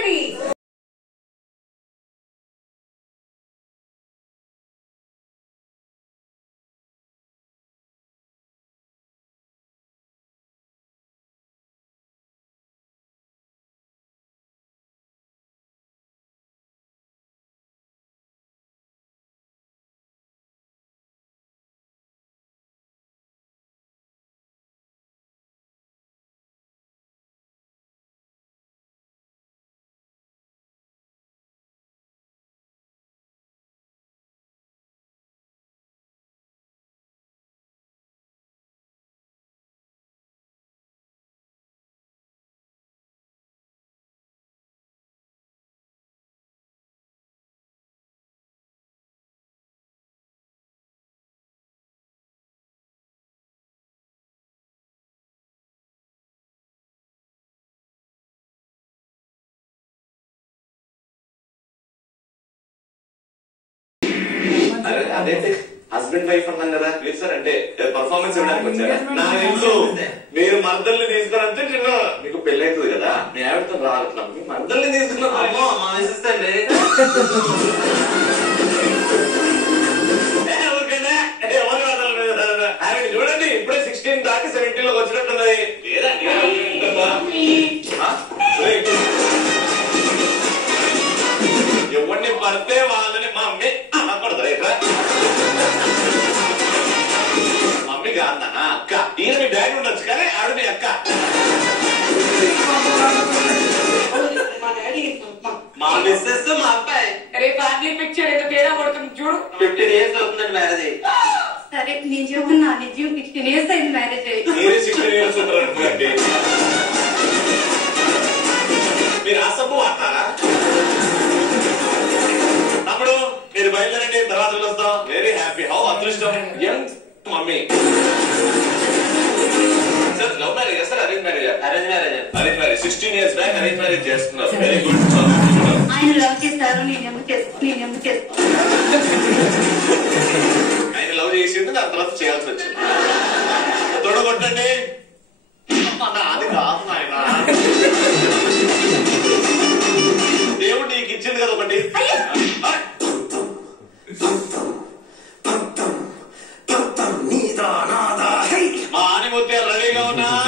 Ready. అదేంటి husband wife అన్నాం కదా మీరు సార్ అంటే పర్ఫార్మెన్స్ ఇవ్వడానికి వచ్చారా? నా ఇల్లు మీరు మర్దల్ని తీసుకురంటే నేను మీకు పెళ్లి అవుతుంది కదా నేను ఆవిడతో రావట్లా మీ మర్దల్ని తీసుకున్నాను ఆవిడ చూడండి ఇప్పుడే 16 దాకా 17 లోకి వచ్చినట్టున్నది. ఎవరిని పడితే వాళ్ళని మా అమ్మే కొడతారు ఇట్లా మమ్మీ కాదన్నా అక్క. ఈయన మీ డాడీ ఉండొచ్చు కానీ ఆవిడ మీ అక్క. మా మిస్సెస్ మా అబ్బాయి రేపు ఫ్యామిలీ పిక్చర్ ఏదో తేడా పడుతుంది చూడు. 15 years అవుతుందండి మ్యారేజ్ అయ్యి. సరే నిజం నా నిజం 16 years అయింది మ్యారేజ్ అయ్యి. మీరే 16 years ఉంటారండి. మీరు ఆ సబ్బు వాడతారా? తమ్ముడు మీరు బయలుదేరండి తర్వాత వస్తాం. Very happy. హౌ అదృష్టం young mummy. Sir love marriage sir arrange marriage? Arrange marriage. Arrange marriage 16 years back arrange marriage చేస్తున్నారు. Very good. ఆయన లవ్ చేస్తారు నేనేమో చేసుకో ఆయన లవ్ చేసింది దాని తర్వాత చేయాల్సి వచ్చింది. తొడగొట్టండి. అది కాదు నాయన దేవుడు నీకు ఇచ్చింది కదా ఒకటి. మా ఆనిముత్యాలు రెడీగా ఉన్నాయి.